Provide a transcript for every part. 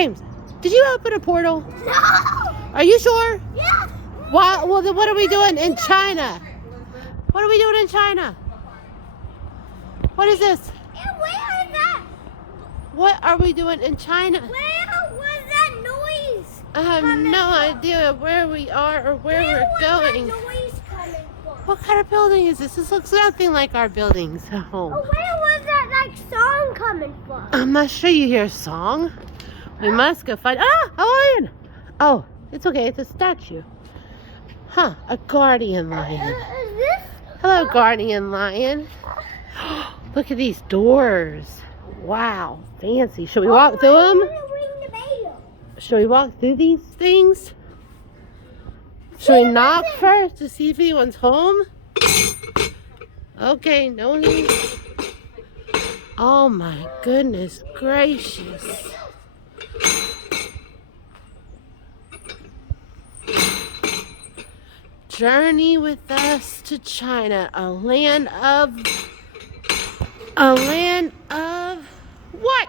James, did you open a portal? No! Are you sure? Yeah! Why, well, then what are we doing in China? What are we doing in China? What is this? And where is that? What are we doing in China? Where was that noise? I have no idea where we are or where we're going. Where was that noise coming from? What kind of building is this? This looks nothing like our buildings at home. Oh, where was that song coming from? I'm not sure you hear a song. We must go find... Ah! A lion! Oh, it's okay. It's a statue. Huh. A guardian lion. Is this? Hello, guardian lion. Look at these doors. Wow. Fancy. Should we walk through them? Ring the bell. Should we walk through these things? Should we knock first to see if anyone's home? Okay, no one. Oh my goodness gracious. Journey with us to China, a land of what?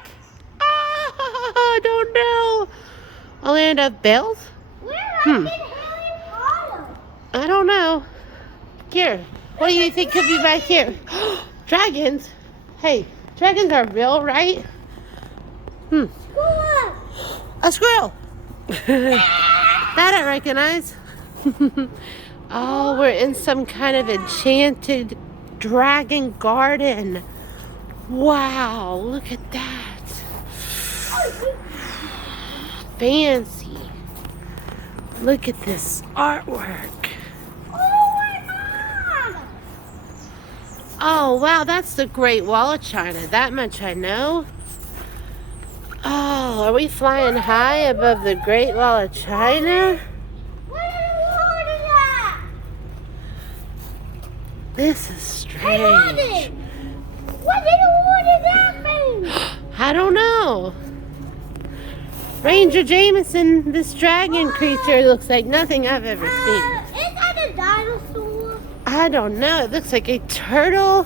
I don't know. A land of bells? Where have been Harry Potter? I don't know. Here, what do you think could be back here? Dragons? Hey, dragons are real, right? Squirrel. A squirrel. That I recognize. Oh, we're in some kind of enchanted dragon garden. Wow, look at that. Fancy. Look at this artwork. Oh my God. Oh, wow, that's the Great Wall of China. That much I know. Oh, are we flying high above the Great Wall of China? What in the world is that? This is Hey, strange. what in the world is that thing? I don't know. Ranger Jameson, this dragon creature looks like nothing I've ever seen. Is that a dinosaur? I don't know. It looks like a turtle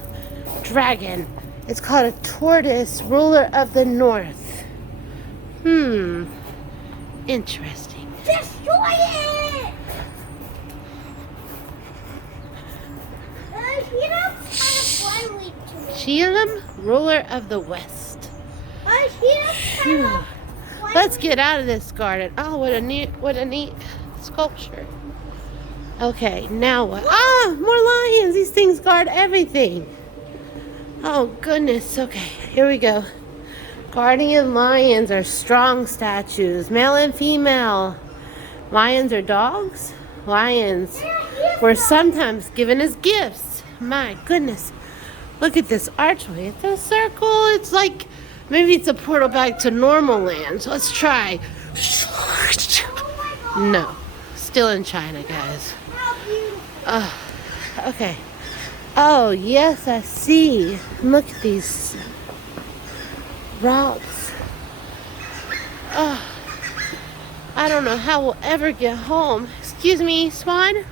dragon. It's called a tortoise, ruler of the north. Interesting. Destroy it! He looks kind of friendly to me. Sheelam, ruler of the west. He looks kind of friendly. Let's get out of this garden. Oh, what a neat sculpture. Okay, now what? Ah, more lions. These things guard everything. Oh, goodness. Okay, here we go. Guardian lions are strong statues, male and female. Lions are dogs. Lions were sometimes given as gifts. My goodness. Look at this archway. It's a circle. It's like, maybe it's a portal back to normal land. So let's try. No. Still in China, guys. Okay. Oh, yes, I see. Look at these rocks. Oh, I don't know how we'll ever get home. Excuse me, Swan?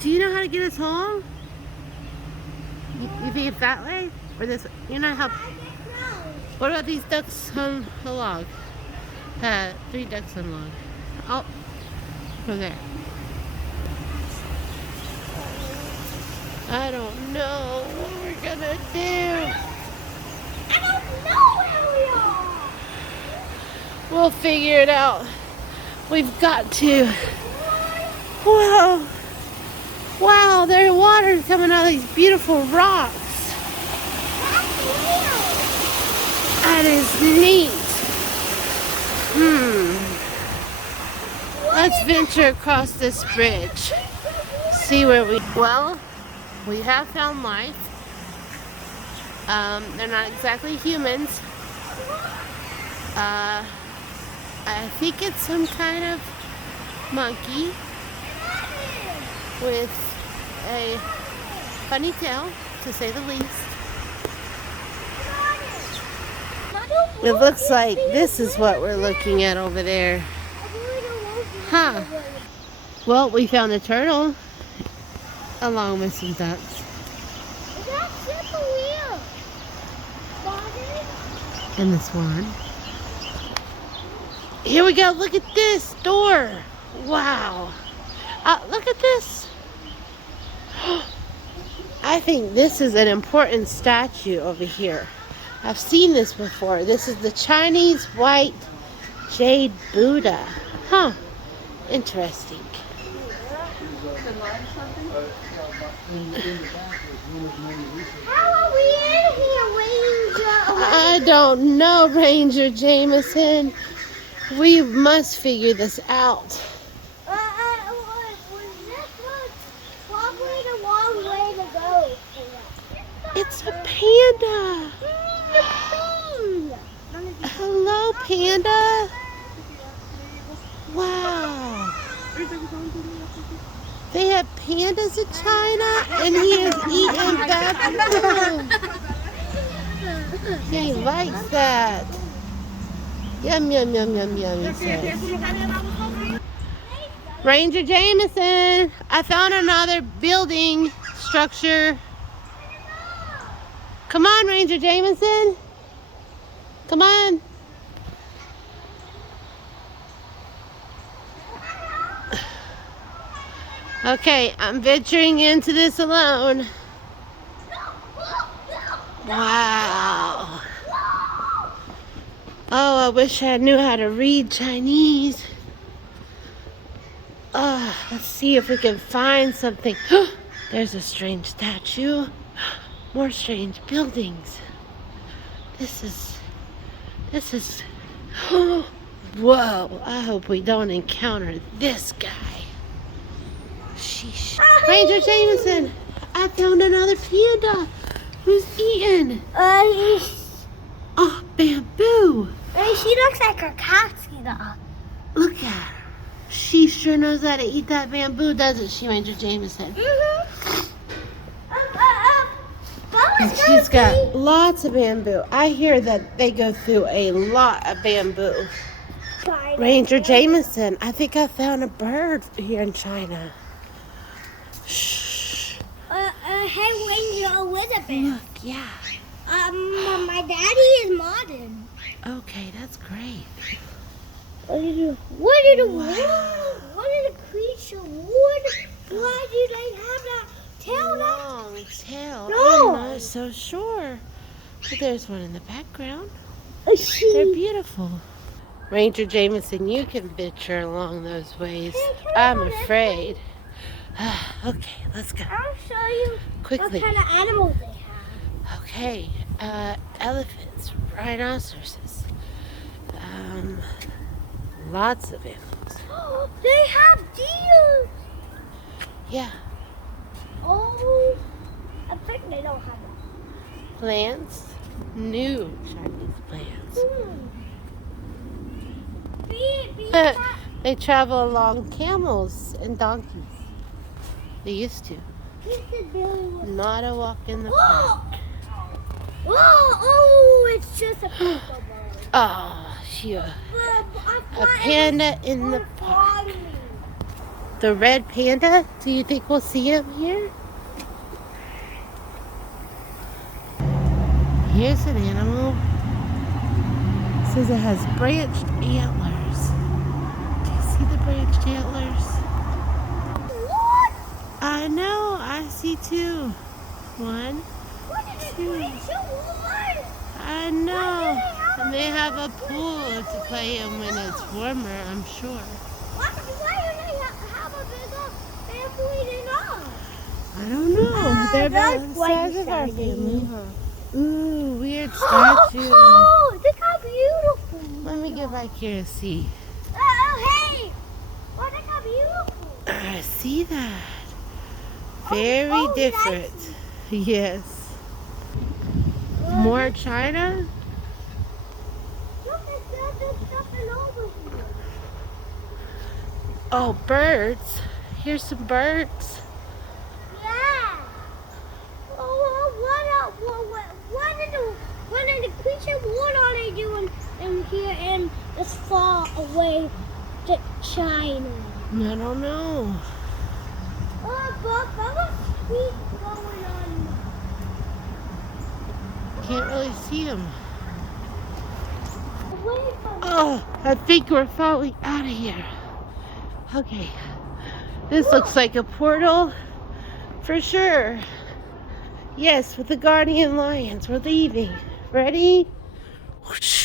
Do you know how to get us home? You think it's that way? Or this way? You know how... What about these ducks on the log? 3 ducks on the log. Oh, over there. I don't know what we're gonna do. I don't know where we are. We'll figure it out. We've got to. Whoa. Wow, there's water coming out of these beautiful rocks. That's real. That is neat. Let's venture across this bridge. See where we... Well, we have found life. They're not exactly humans. I think it's some kind of monkey with a funny tail, to say the least. It looks like this is what we're looking at over there. Huh. Well, we found a turtle along with some ducks. That's super weird. And the swan. Here we go. Look at this door. Wow. Look at this. I think this is an important statue over here. I've seen this before. This is the Chinese white jade Buddha. Huh. Interesting. How are we in here, Ranger? I don't know, Ranger Jameson. We must figure this out. Was this probably the wrong way to go? It's a panda. The Hello, panda. Wow. They have pandas in China, and he is eating baboon. He likes that. Yum, yum, yum, yum, yum, he says. Ranger Jameson, I found another building structure. Come on, Ranger Jameson. Come on. Okay, I'm venturing into this alone. Wow. Oh, I wish I knew how to read Chinese. Let's see if we can find something. There's a strange statue. More strange buildings. This is... Whoa, I hope we don't encounter this guy. Sheesh. Ranger Jameson, I found another panda. Who's eating? Oh, bamboo. She looks like a Katsuki doll. Look at her. She sure knows how to eat that bamboo, doesn't she, Ranger Jameson? And she's got lots of bamboo. I hear that they go through a lot of bamboo. Ranger Jameson, I think I found a bird here in China. Shh. Hey, Ranger Elizabeth. Look, yeah. My daddy is modern. Okay, that's great. What did the creature wood? Why do they have that tail? Long tail. No. I'm not so sure. But there's one in the background. They're beautiful. Ranger Jameson, you can venture along those ways. I'm afraid. Okay, let's go. I'll show you Quickly. what kind of animals they have. Okay, elephants, rhinoceroses, lots of animals. They have deer. Yeah, Oh, I think they don't have that. plants, new Chinese plants. They travel along camels and donkeys. They used to. Not a walk in the park. Oh, it's just a purple bird. Oh, a panda in the park. The red panda? Do you think we'll see him here? Here's an animal. It says it has branched antlers. Do you see the branched antlers? What? I know, I see two. One, What is it? two. I know. And they have a pool to play in when it's warmer, I'm sure. Why do they have a bigger family than us? I don't know. They're about the size of our family. Ooh, weird statue. Oh, look how beautiful. Let me get back here and see. Oh, hey. Oh, look how beautiful. I see that. Very different. Yes. More China? Look, there's something over here. Oh, birds. Here's some birds. Yeah. What are the creature? What are they doing in here and this far away to China? I don't know. Oh, but what's going on? Can't really see them. Away from Oh, I think we're falling out of here. Okay. This looks like a portal for sure. Yes, with the guardian lions. We're leaving. Ready? Whoosh.